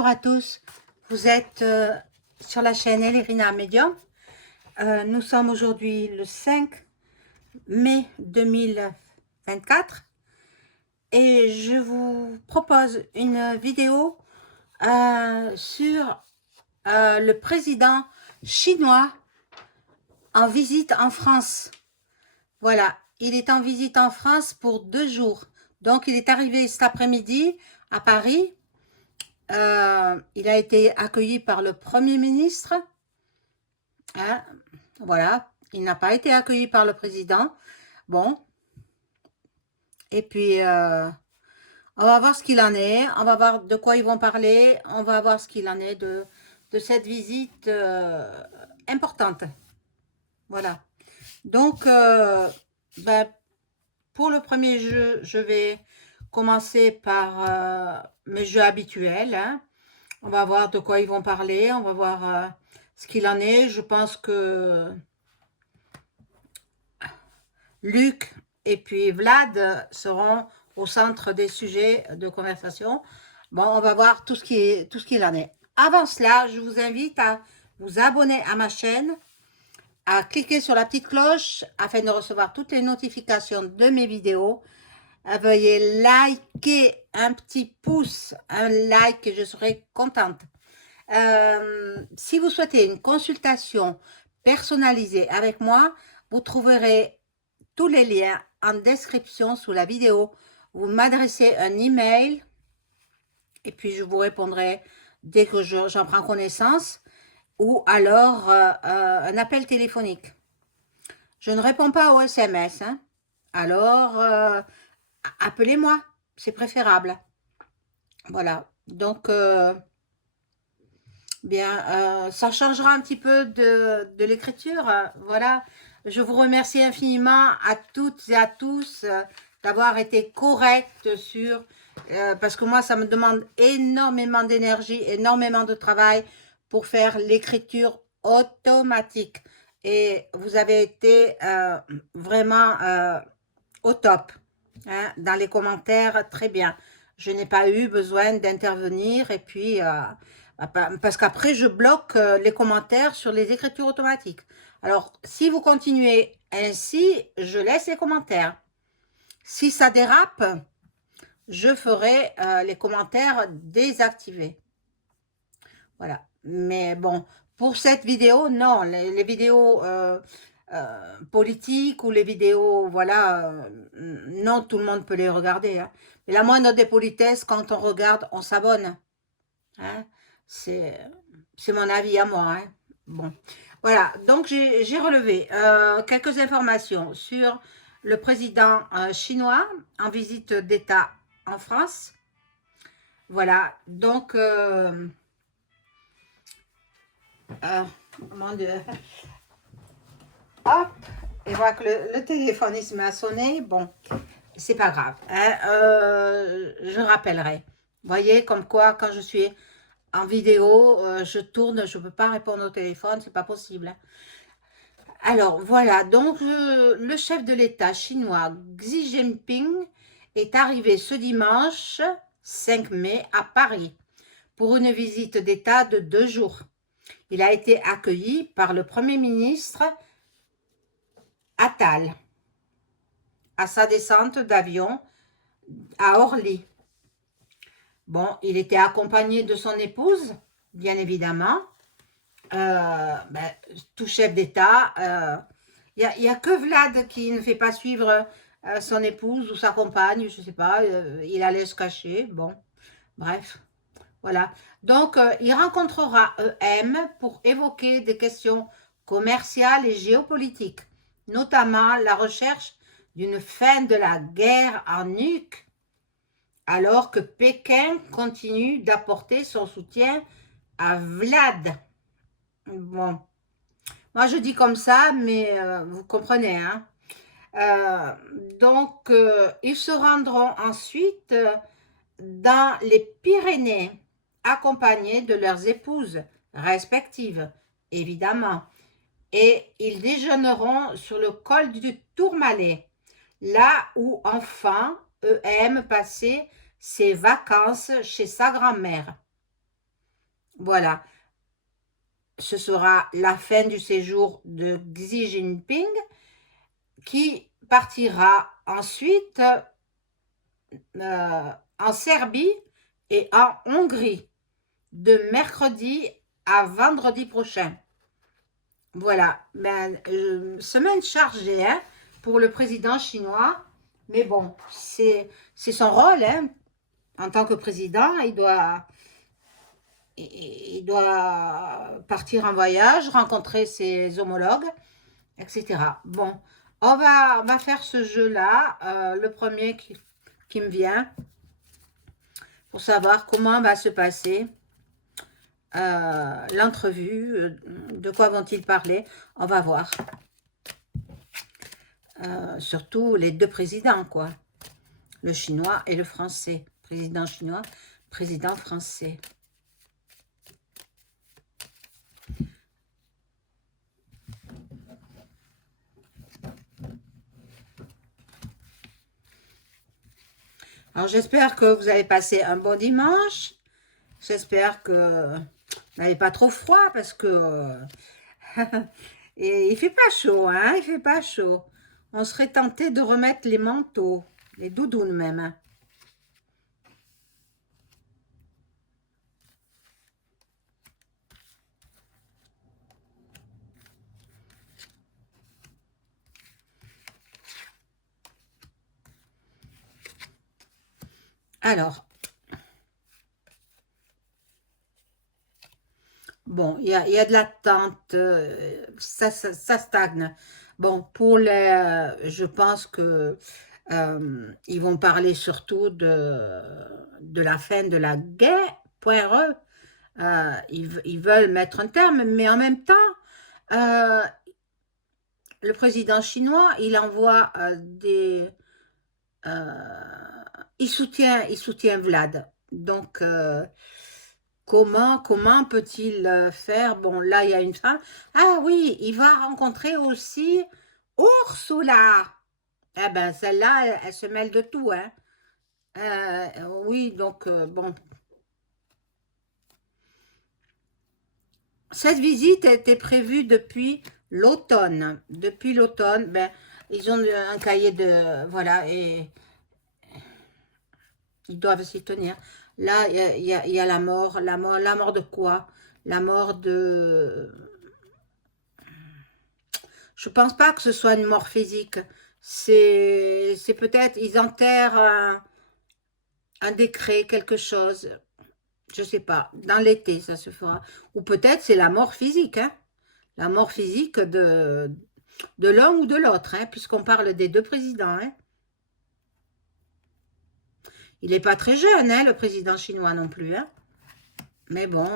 Bonjour à tous, vous êtes sur la chaîne Elérina Medium. Nous sommes aujourd'hui le 5 mai 2024 et je vous propose une vidéo sur le président chinois en visite en France. Voilà, il est en visite en France pour 2 jours. Donc il est arrivé cet après-midi à Paris. Il a été accueilli par le Premier ministre. Hein, voilà, il n'a pas été accueilli par le président. Bon, et puis on va voir ce qu'il en est. On va voir de quoi ils vont parler. On va voir ce qu'il en est de cette visite importante. Voilà. Donc, pour le premier jeu, je vais commencer par mes jeux habituels. Hein. On va voir de quoi ils vont parler. On va voir ce qu'il en est. Je pense que Luc et puis Vlad seront au centre des sujets de conversation. Bon, on va voir tout ce qu'il en est. Avant cela, je vous invite à vous abonner à ma chaîne, à cliquer sur la petite cloche afin de recevoir toutes les notifications de mes vidéos. Veuillez liker, un petit pouce, un like, et je serai contente. Si vous souhaitez une consultation personnalisée avec moi, vous trouverez tous les liens en description sous la vidéo. Vous m'adressez un email et puis je vous répondrai dès que j'en prends connaissance, ou alors un appel téléphonique. Je ne réponds pas aux SMS, hein. Alors appelez-moi, c'est préférable. Voilà, donc ça changera un petit peu de l'écriture. Voilà, je vous remercie infiniment à toutes et à tous d'avoir été corrects sur... parce que moi, ça me demande énormément d'énergie, énormément de travail pour faire l'écriture automatique. Et vous avez été vraiment au top, hein, dans les commentaires, très bien. Je n'ai pas eu besoin d'intervenir et puis... parce qu'après, je bloque les commentaires sur les écritures automatiques. Alors, si vous continuez ainsi, je laisse les commentaires. Si ça dérape, je ferai les commentaires désactivés. Voilà. Mais bon, pour cette vidéo, non. Les vidéos politiques ou les vidéos, voilà, non, tout le monde peut les regarder. Hein. Mais la moindre des politesses, quand on regarde, on s'abonne. Hein. C'est mon avis à moi. Hein. Bon, voilà. Donc, j'ai relevé quelques informations sur le président chinois en visite d'État en France. Voilà. Donc, mon Dieu. Hop. Et voilà que le téléphone, il se met à sonner. Bon, c'est pas grave. Hein. Je rappellerai. Vous voyez, comme quoi, quand je suis... en vidéo, je tourne, je ne peux pas répondre au téléphone, c'est pas possible. Hein. Alors, voilà, donc le chef de l'État chinois Xi Jinping est arrivé ce dimanche 5 mai à Paris pour une visite d'État de 2 jours. Il a été accueilli par le Premier ministre Attal à sa descente d'avion à Orly. Bon, il était accompagné de son épouse, bien évidemment. Tout chef d'État, il y a que Vlad qui ne fait pas suivre son épouse ou sa compagne, je ne sais pas, il allait se cacher, bon, bref, voilà. Donc, il rencontrera EM pour évoquer des questions commerciales et géopolitiques, notamment la recherche d'une fin de la guerre en Ukraine, alors que Pékin continue d'apporter son soutien à Vlad. Bon, moi je dis comme ça, mais vous comprenez, hein. Donc, ils se rendront ensuite dans les Pyrénées, accompagnés de leurs épouses respectives, évidemment. Et ils déjeuneront sur le col du Tourmalet, là où enfant EM passait ses vacances chez sa grand-mère. Voilà. Ce sera la fin du séjour de Xi Jinping qui partira ensuite en Serbie et en Hongrie de mercredi à vendredi prochain. Voilà, ben, semaine chargée hein, pour le président chinois, mais bon, c'est son rôle, hein. En tant que président, il doit partir en voyage, rencontrer ses homologues, etc. Bon, on va faire ce jeu-là, le premier qui me vient, pour savoir comment va se passer l'entrevue, de quoi vont-ils parler, on va voir. Surtout les deux présidents, quoi. Le chinois et le français. Président chinois, président français. Alors, j'espère que vous avez passé un bon dimanche. J'espère que vous n'avez pas trop froid parce que et il fait pas chaud, hein, il fait pas chaud. On serait tenté de remettre les manteaux, les doudounes même. Hein. Alors, bon, il y a de l'attente, ça stagne. Bon, pour les, je pense que ils vont parler surtout de la fin de la guerre, point re. Ils veulent mettre un terme, mais en même temps, euh, le président chinois, il envoie il soutient Vlad. Donc, comment peut-il faire? Bon, là, il y a une femme. Ah oui, il va rencontrer aussi Ursula. Eh ben, celle-là, elle se mêle de tout, hein. Oui, donc, bon. Cette visite a été prévue depuis l'automne. Depuis l'automne, ben, ils ont un cahier de... Voilà, et ils doivent s'y tenir. Là, il y a la mort. La mort de quoi? La mort de... Je pense pas que ce soit une mort physique. C'est peut-être, ils enterrent un décret, quelque chose. Je sais pas. Dans l'été, ça se fera. Ou peut-être c'est la mort physique, hein. La mort physique de l'un ou de l'autre, hein, puisqu'on parle des deux présidents, hein. Il n'est pas très jeune, hein, le président chinois non plus, hein. Mais bon,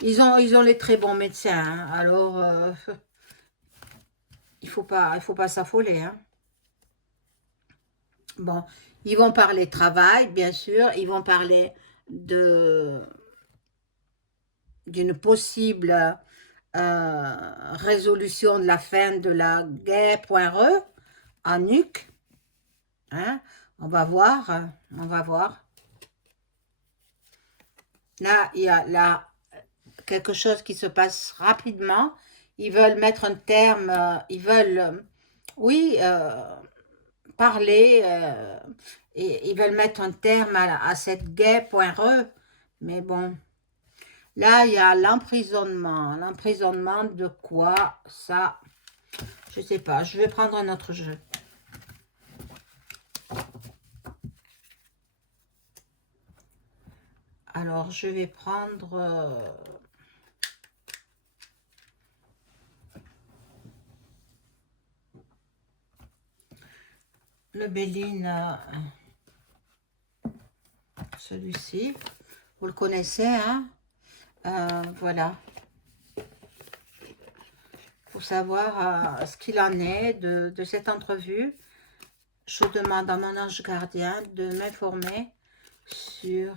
ils ont les très bons médecins, hein. Alors, il faut pas s'affoler, hein. Bon, ils vont parler travail, bien sûr. Ils vont parler d'une possible résolution de la fin de la guerre, point re, en nuque. Hein? On va voir, on va voir. Là, il y a là quelque chose qui se passe rapidement. Ils veulent mettre un terme, ils veulent, oui, parler, et ils veulent mettre un terme à cette guerre, point re. Mais bon, là, il y a l'emprisonnement. L'emprisonnement de quoi? Ça, je sais pas. Je vais prendre un autre jeu. Alors, je vais prendre... le Béline, celui-ci. Vous le connaissez, hein? Voilà. Pour savoir ce qu'il en est de cette entrevue. Je demande à mon ange gardien de m'informer sur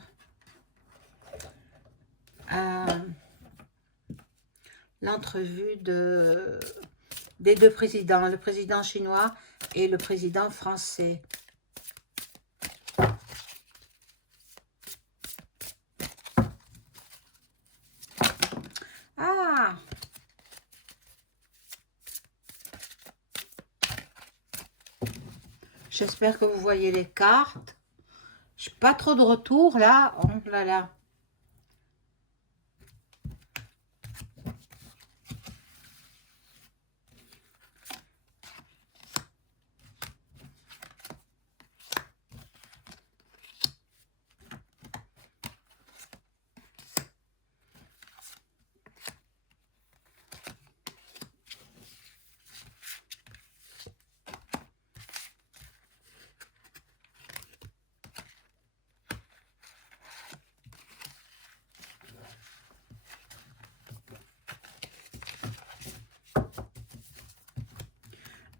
l'entrevue des deux présidents, le président chinois et le président français. J'espère que vous voyez les cartes. Je n'ai pas trop de retour là. Oh là là.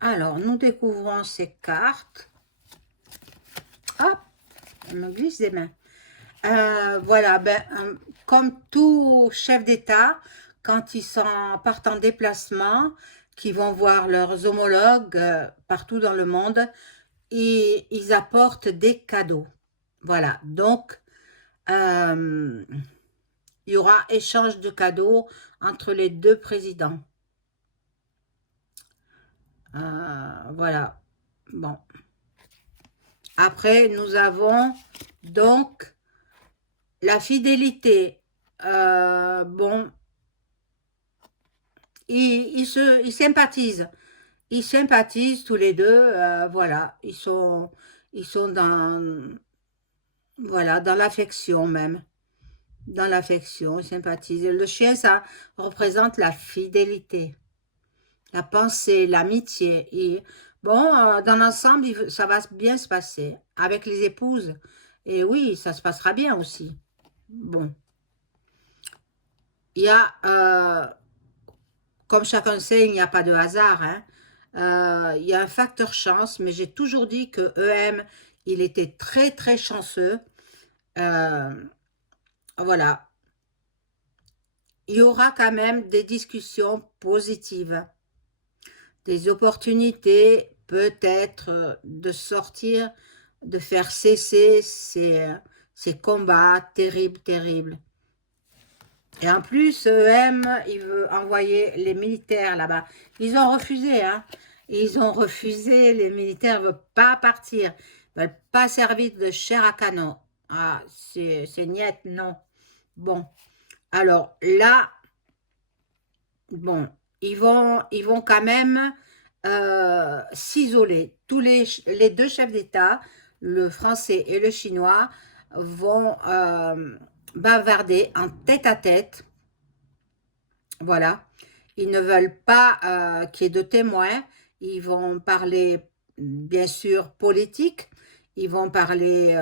Alors, nous découvrons ces cartes. Hop, elle me glisse des mains. Voilà, ben, comme tout chef d'État, quand partent en déplacement, qui vont voir leurs homologues partout dans le monde, et ils apportent des cadeaux. Voilà, donc il y aura échange de cadeaux entre les deux présidents. Voilà, bon. Après, nous avons donc la fidélité. Bon, ils sympathisent. Ils sympathisent tous les deux. Voilà, ils sont dans, voilà, dans l'affection même. Dans l'affection, ils sympathisent. Le chien, ça représente la fidélité, la pensée, l'amitié. Et bon, dans l'ensemble, ça va bien se passer. Avec les épouses, et oui, ça se passera bien aussi. Bon. Il y a, comme chacun sait, il n'y a pas de hasard, hein. Il y a un facteur chance, mais j'ai toujours dit que EM, il était très très chanceux. Voilà. Il y aura quand même des discussions positives, des opportunités peut-être de sortir, de faire cesser ces combats terribles, terribles. Et en plus, EM, il veut envoyer les militaires là-bas. Ils ont refusé, hein. Ils ont refusé, les militaires ne veulent pas partir. Ils ne veulent pas servir de chair à canon. Ah, c'est niet, non. Bon, alors là, bon, ils vont quand même s'isoler. Tous les deux chefs d'État, le français et le chinois, vont bavarder en tête-à-tête. Voilà. Ils ne veulent pas qu'il y ait de témoins. Ils vont parler, bien sûr, politique. Ils vont parler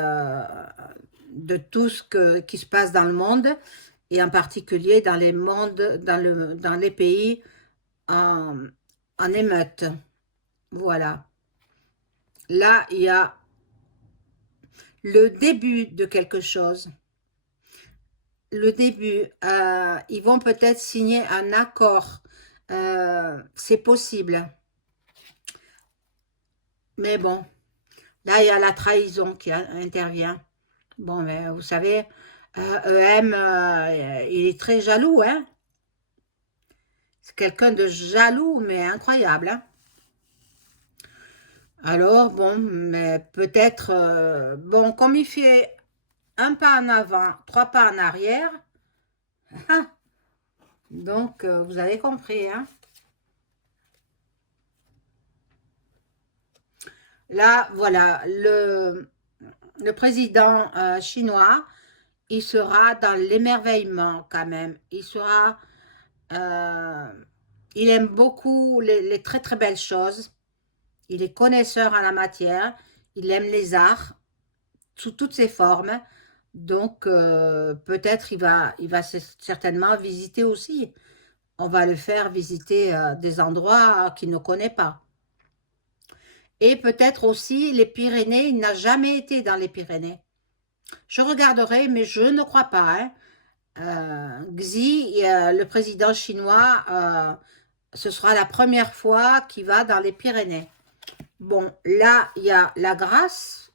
de tout qui se passe dans le monde, et en particulier dans les mondes, dans les pays en émeute. Voilà. Là, il y a le début de quelque chose. Le début, ils vont peut-être signer un accord. C'est possible. Mais bon, là, il y a la trahison qui intervient. Bon, mais vous savez, EM, il est très jaloux, hein. C'est quelqu'un de jaloux, mais incroyable, hein. Alors, bon, mais peut-être, bon, comme il fait un pas en avant, 3 pas en arrière, donc vous avez compris, hein. Là, voilà, le président chinois, il sera dans l'émerveillement quand même. Il sera, il aime beaucoup les très très belles choses. Il est connaisseur en la matière. Il aime les arts sous toutes ses formes. Donc, peut-être il va certainement visiter aussi. On va le faire visiter des endroits qu'il ne connaît pas. Et peut-être aussi les Pyrénées. Il n'a jamais été dans les Pyrénées. Je regarderai, mais je ne crois pas, hein. Xi, le président chinois, ce sera la première fois qu'il va dans les Pyrénées. Bon, là, il y a la grâce.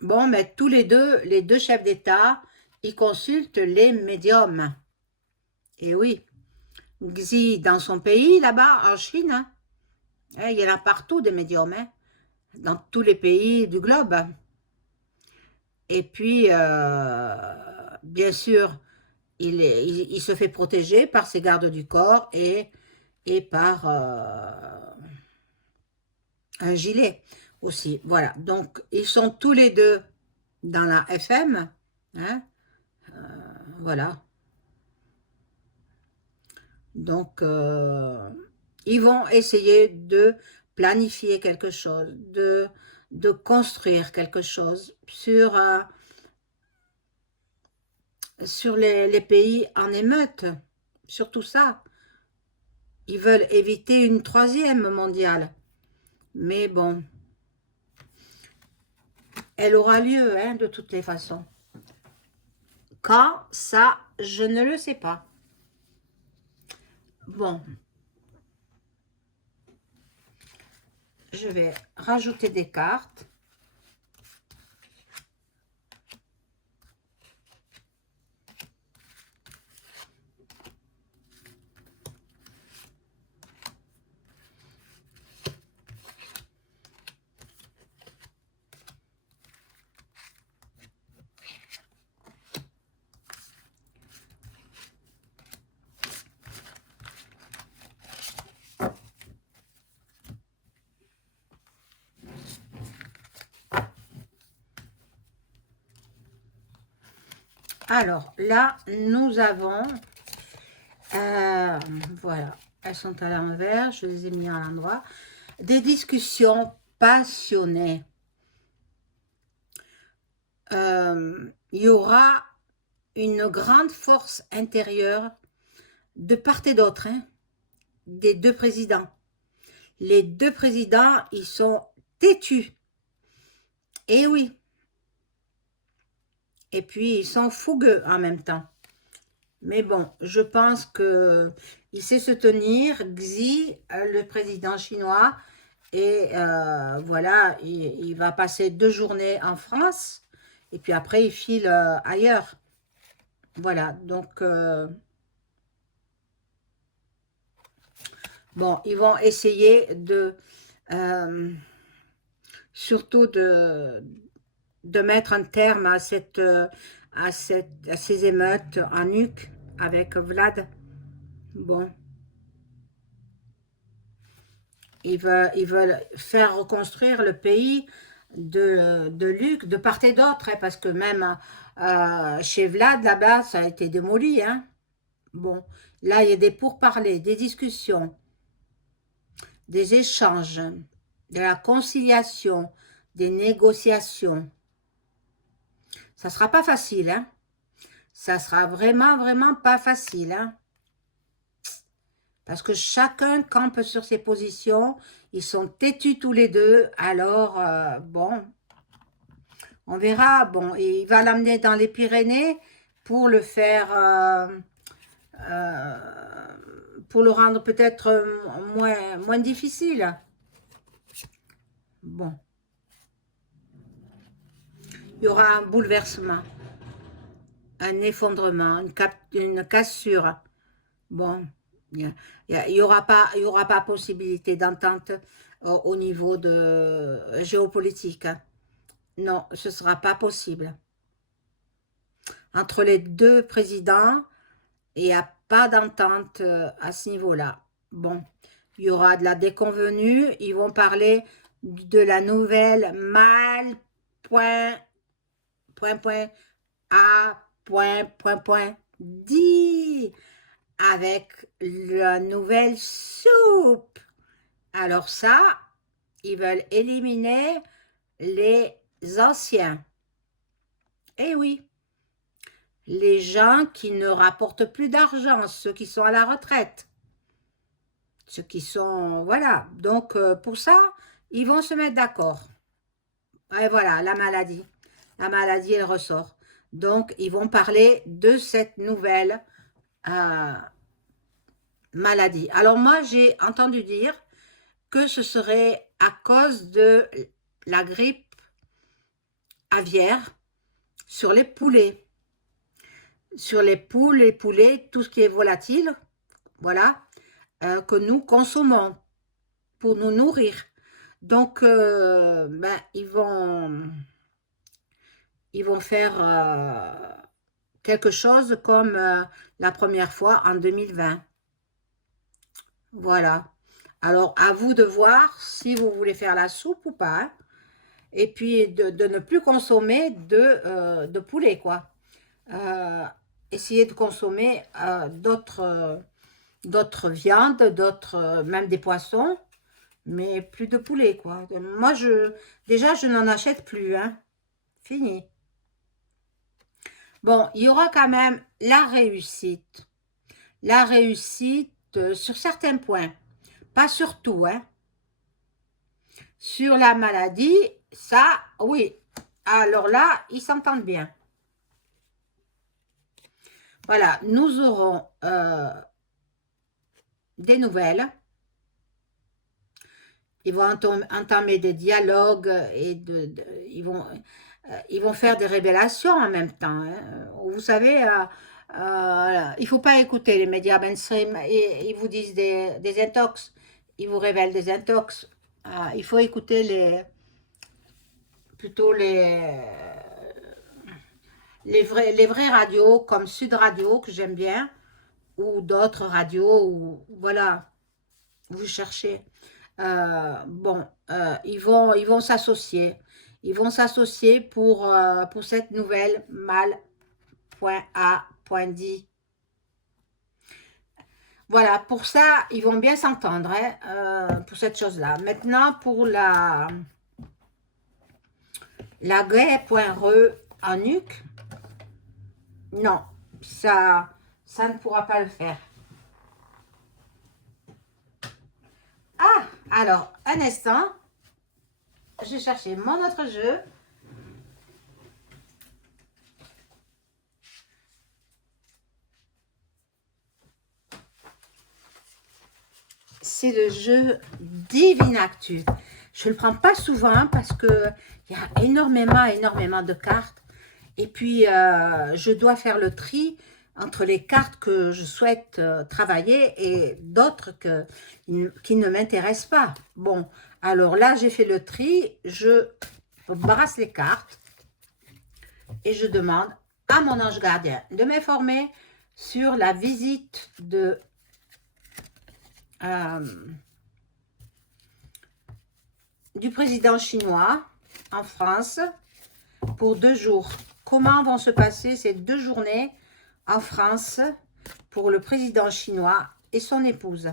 Bon, mais tous les deux chefs d'État, ils consultent les médiums. Et oui, Xi dans son pays, là-bas, en Chine, hein. Hein, il y en a partout des médiums, hein, dans tous les pays du globe. Et puis, bien sûr, il se fait protéger par ses gardes du corps et par un gilet aussi. Voilà, donc ils sont tous les deux dans la FM. Hein, voilà, donc ils vont essayer de planifier quelque chose, de construire quelque chose sur les pays en émeute, surtout ça. Ils veulent éviter une troisième mondiale. Mais bon, elle aura lieu, hein, de toutes les façons. Quand ça, je ne le sais pas. Bon, je vais rajouter des cartes. Alors, là, nous avons... voilà, elles sont à l'envers, je les ai mis à l'endroit. Des discussions passionnées. Il y aura une grande force intérieure de part et d'autre, hein, des deux présidents. Les deux présidents, ils sont têtus. Et oui. Et puis, ils sont fougueux en même temps. Mais bon, je pense que il sait se tenir, Xi, le président chinois, et voilà, il va passer 2 journées en France, et puis après, il file ailleurs. Voilà, donc, bon, ils vont essayer surtout de mettre un terme à ces émeutes en nuque avec Vlad. Bon, ils veulent faire reconstruire le pays de Luc, de part et d'autre, hein, parce que même chez Vlad, là-bas, ça a été démoli. Hein. Bon, là, il y a des pourparlers, des discussions, des échanges, de la conciliation, des négociations. Ça sera pas facile, hein. Ça sera vraiment, vraiment pas facile, hein. Parce que chacun campe sur ses positions. Ils sont têtus tous les deux. Alors, bon, on verra. Bon, il va l'amener dans les Pyrénées pour le faire, euh, pour le rendre peut-être moins difficile. Bon, il y aura un bouleversement, un effondrement, une cassure. Bon, il n'y aura pas possibilité d'entente au niveau de géopolitique. Hein. Non, ce ne sera pas possible. Entre les deux présidents, il n'y a pas d'entente à ce niveau-là. Bon, il y aura de la déconvenue. Ils vont parler de la nouvelle mal, point, point, point, a, point, point, point, dit, avec la nouvelle soupe. Alors ça, ils veulent éliminer les anciens. Eh oui, les gens qui ne rapportent plus d'argent, ceux qui sont à la retraite, ceux qui sont... Voilà, donc pour ça, ils vont se mettre d'accord. Et voilà, la maladie, elle ressort. Donc, ils vont parler de cette nouvelle maladie. Alors moi, j'ai entendu dire que ce serait à cause de la grippe aviaire sur les poulets. Sur les poules, les poulets, tout ce qui est volatile, voilà, que nous consommons. pour nous nourrir. Donc, ben, ils vont faire quelque chose comme la première fois en 2020. Voilà. Alors, à vous de voir si vous voulez faire la soupe ou pas, hein. Et puis, de ne plus consommer de poulet, quoi. Euh, Essayez de consommer d'autres viandes, même des poissons, mais plus de poulet, quoi. Moi, déjà, je n'en achète plus, hein. Fini. Bon, il y aura quand même la réussite. La réussite sur certains points, pas sur tout, hein. Sur la maladie, ça, oui. Alors là, ils s'entendent bien. Voilà, nous aurons des nouvelles. Ils vont entamer des dialogues et ils vont faire des révélations en même temps, hein. Vous savez, il ne faut pas écouter les médias mainstream. Ils vous disent des intox, ils vous révèlent des intox. Il faut écouter plutôt les vraies radios comme Sud Radio, que j'aime bien, ou d'autres radios, ou voilà, vous cherchez. Bon, ils vont s'associer. Ils vont s'associer pour cette nouvelle mal.a.dit. Voilà, pour ça, ils vont bien s'entendre, hein, pour cette chose-là. Maintenant, pour la gay.re en nuque, non, ça ne pourra pas le faire. Ah, alors, un instant. Je vais chercher mon autre jeu. C'est le jeu Divinactu. Je ne le prends pas souvent parce qu'il y a énormément de cartes. Et puis, je dois faire le tri entre les cartes que je souhaite travailler et d'autres qui ne m'intéressent pas. Bon, alors là, j'ai fait le tri. Je brasse les cartes et je demande à mon ange gardien de m'informer sur la visite du président chinois en France pour 2 jours. Comment vont se passer ces 2 journées en France pour le président chinois et son épouse?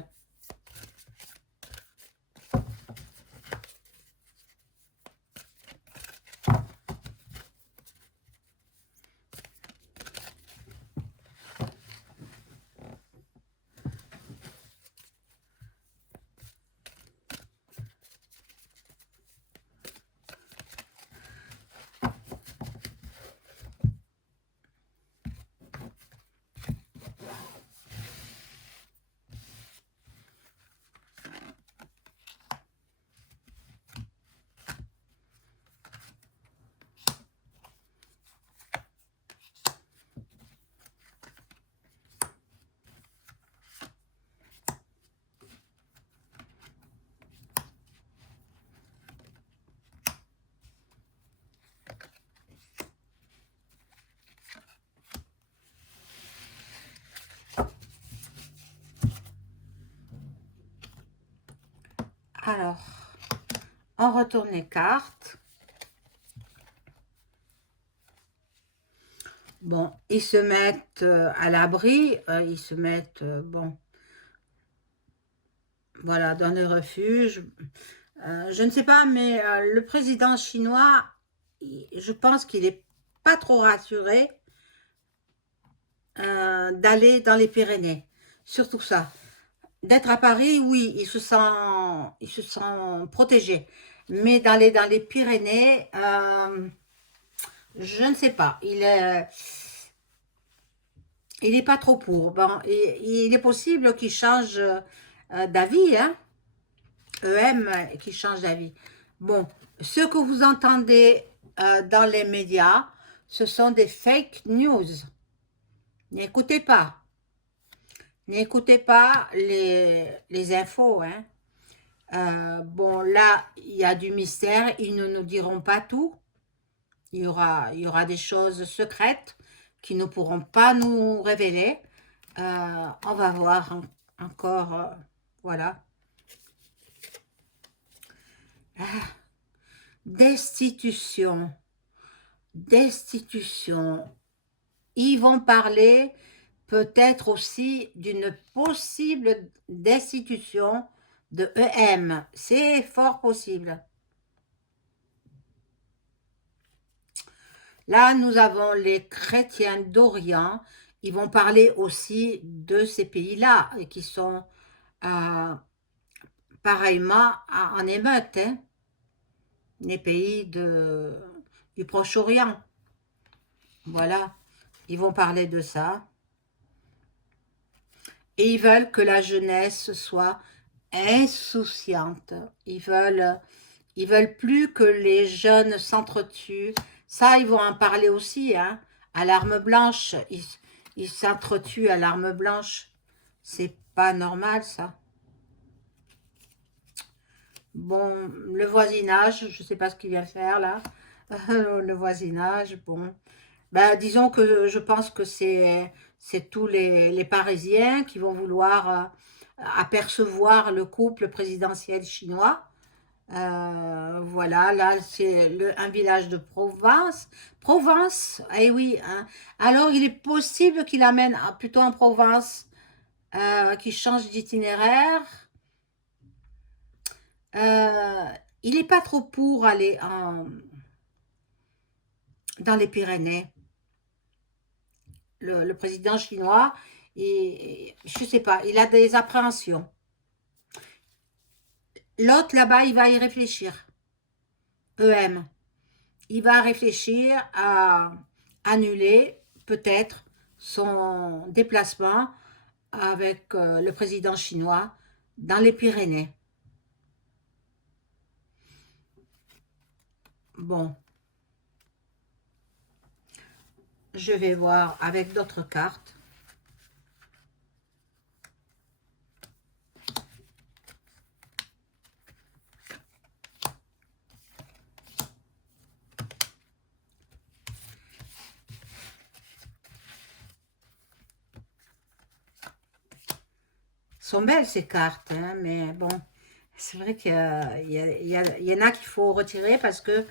Alors, on retourne les cartes. Bon, ils se mettent à l'abri, ils se mettent, bon, voilà, dans les refuges. Je ne sais pas, mais le président chinois, je pense qu'il n'est pas trop rassuré d'aller dans les Pyrénées. Surtout ça. D'être à Paris, oui, il se sent protégé. Mais dans les Pyrénées, je ne sais pas. Il est pas trop pour. Bon, il est possible qu'il change d'avis, hein. EM qui change d'avis. Bon, ce que vous entendez dans les médias, ce sont des fake news. N'écoutez pas. N'écoutez pas les infos, hein. Bon, là, il y a du mystère. Ils ne nous diront pas tout. Il y aura des choses secrètes qui ne pourront pas nous révéler. On va voir encore. Voilà. Ah, destitution. Destitution. Ils vont parler peut-être aussi d'une possible destitution de EM. C'est fort possible. Là, nous avons les chrétiens d'Orient. Ils vont parler aussi de ces pays-là et qui sont euh, pareillement en émeute, hein, les pays du Proche-Orient. Voilà, ils vont parler de ça. Et ils veulent que la jeunesse soit insouciante. Ils veulent plus que les jeunes s'entretuent. Ça, ils vont en parler aussi, hein. À l'arme blanche, ils s'entretuent à l'arme blanche. C'est pas normal, ça. Bon, le voisinage, je sais pas ce qu'il vient faire, là. Le voisinage, bon. Ben, disons que je pense que c'est tous les Parisiens qui vont vouloir apercevoir le couple présidentiel chinois. Voilà, là, c'est un village de Provence. Provence, eh oui, hein. Alors, il est possible qu'il amène plutôt en Provence, qu'il change d'itinéraire. Euh, il n'est pas trop pour aller dans les Pyrénées. Le président chinois, et je sais pas, il a des appréhensions. L'autre là-bas, il va y réfléchir. EM. Il va réfléchir à annuler peut-être son déplacement avec le président chinois dans les Pyrénées. Bon, je vais voir avec d'autres cartes. Sont belles ces cartes, hein, mais bon, c'est vrai qu'il y en a qu'il faut retirer parce que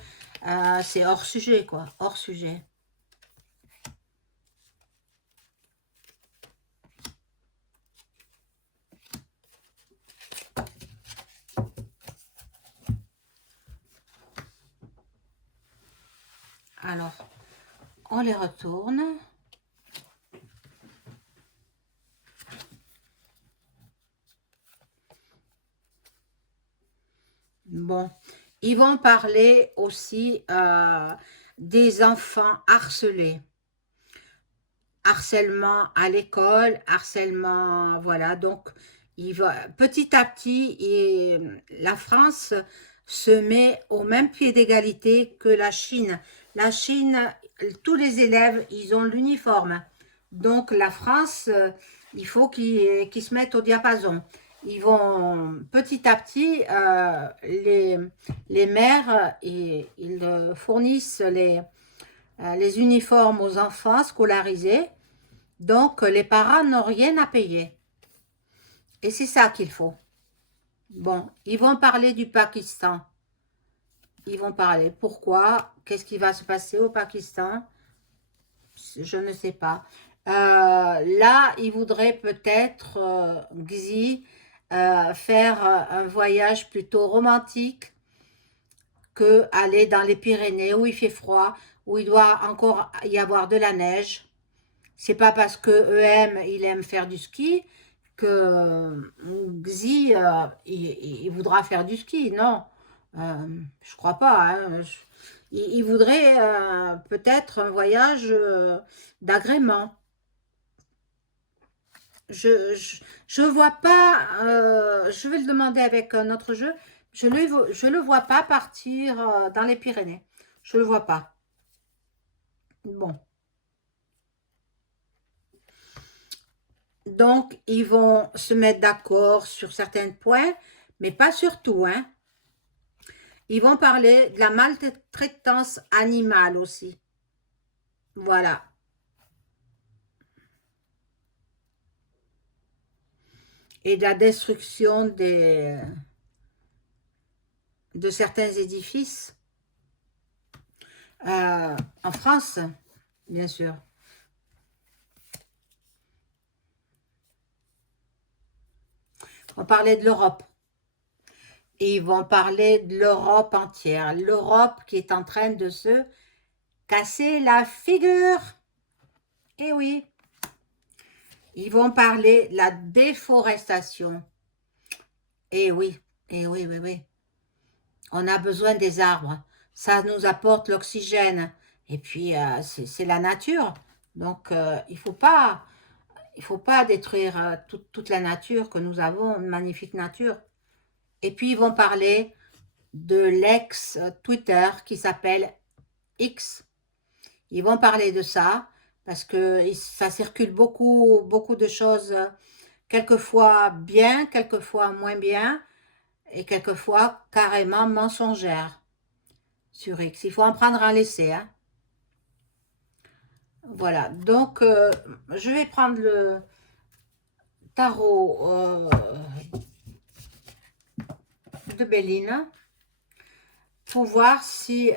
c'est hors sujet, quoi, hors sujet. Alors, on les retourne. Bon, ils vont parler aussi des enfants harcelés. Harcèlement à l'école, harcèlement, voilà. Donc, petit à petit, la France se met au même pied d'égalité que la Chine. La Chine, tous les élèves, ils ont l'uniforme. Donc, la France, il faut qu'ils se mettent au diapason. Ils vont petit à petit, les maires, ils fournissent les uniformes aux enfants scolarisés. Donc, les parents n'ont rien à payer. Et c'est ça qu'il faut. Bon, ils vont parler du Pakistan. Ils vont parler. Pourquoi? Qu'est-ce qui va se passer au Pakistan? Je ne sais pas. Là, ils voudraient peut-être, Xi, faire un voyage plutôt romantique que aller dans les Pyrénées où il fait froid, où il doit encore y avoir de la neige. C'est pas parce que EM il aime faire du ski que Xi il voudra faire du ski, non. Je crois pas, hein. Il voudrait peut-être un voyage d'agrément. Je vois pas, je vais le demander avec un autre jeu, je le vois pas partir dans les Pyrénées. Je le vois pas. Bon. Donc, ils vont se mettre d'accord sur certains points, mais pas surtout, hein. Ils vont parler de la maltraitance animale aussi. Voilà. Et de la destruction de certains édifices en France, bien sûr. On parlait de l'Europe. Et ils vont parler de l'Europe entière. L'Europe qui est en train de se casser la figure. Eh oui. Ils vont parler de la déforestation. Eh oui, oui, oui. On a besoin des arbres. Ça nous apporte l'oxygène. Et puis, c'est la nature. Donc, il faut pas détruire toute la nature que nous avons, une magnifique nature. Et puis, ils vont parler de l'ex-Twitter qui s'appelle X. Ils vont parler de ça parce que ça circule beaucoup, beaucoup de choses, quelquefois bien, quelquefois moins bien, et quelquefois carrément mensongères sur X. Il faut en prendre un laisser, hein. Voilà, donc je vais prendre le tarot de Béline pour voir si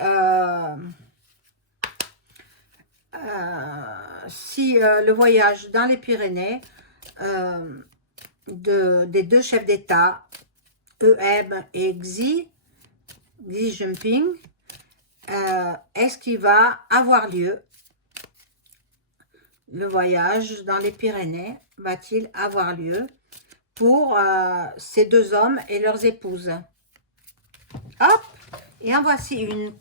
le voyage dans les Pyrénées des deux chefs d'État, EM et Xi Jinping, est-ce qu'il va avoir lieu? Le voyage dans les Pyrénées va-t-il avoir lieu pour ces deux hommes et leurs épouses? Hop, et en voici une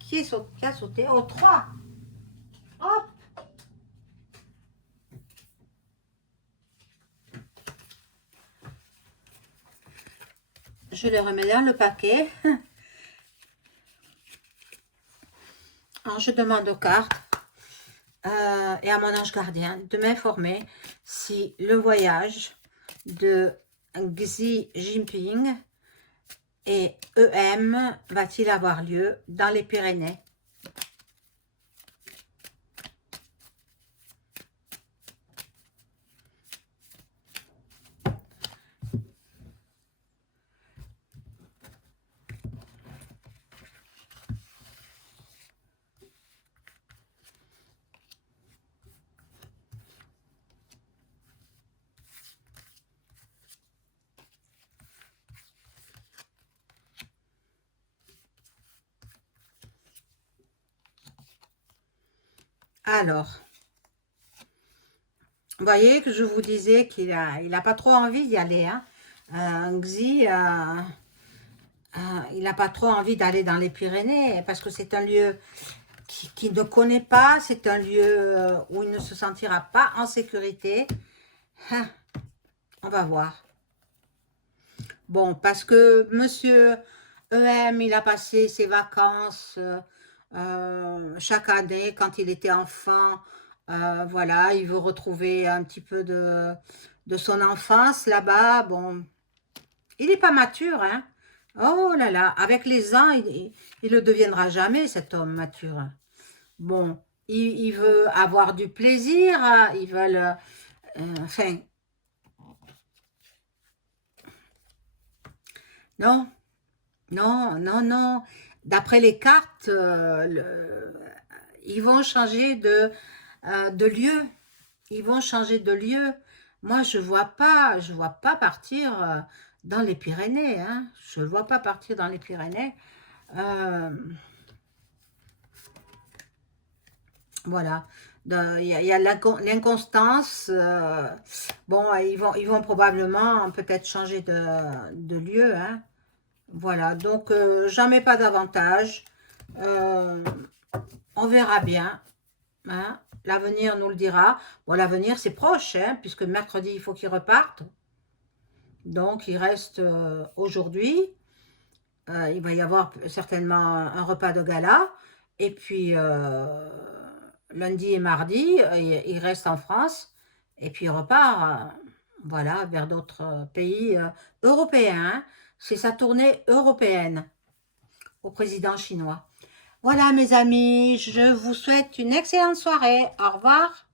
qui a sauté. Oh, trois. Hop. Je les remets dans le paquet. Alors, je demande aux cartes et à mon ange gardien de m'informer si le voyage de Xi Jinping et EM va-t-il avoir lieu dans les Pyrénées? Alors, vous voyez que je vous disais qu'il a pas trop envie d'y aller, hein. Xi, il n'a pas trop envie d'aller dans les Pyrénées parce que c'est un lieu qu'il ne connaît pas, c'est un lieu où il ne se sentira pas en sécurité. On va voir. Bon, parce que monsieur EM, il a passé ses vacances chaque année quand il était enfant. Voilà, il veut retrouver un petit peu de son enfance là-bas. Bon, il n'est pas mature, hein. Oh là là, avec les ans, il ne deviendra jamais cet homme mature. Bon, il veut avoir du plaisir, hein, il veut enfin, non, non, non, non. D'après les cartes, ils vont changer de lieu. Ils vont changer de lieu. Moi, je vois pas partir dans les Pyrénées, hein. Je ne vois pas partir dans les Pyrénées. Euh, voilà. Il y a l'inconstance. Bon, ils vont probablement peut-être changer de lieu, hein. Voilà. Donc, j'en mets pas davantage. Euh, on verra bien, hein. L'avenir nous le dira. Bon, l'avenir, c'est proche, hein, puisque mercredi, il faut qu'ils repartent. Donc, il reste aujourd'hui. Il va y avoir certainement un repas de gala. Et puis, lundi et mardi, il reste en France. Et puis, il repart, voilà, vers d'autres pays européens. C'est sa tournée européenne au président chinois. Voilà mes amis, je vous souhaite une excellente soirée. Au revoir.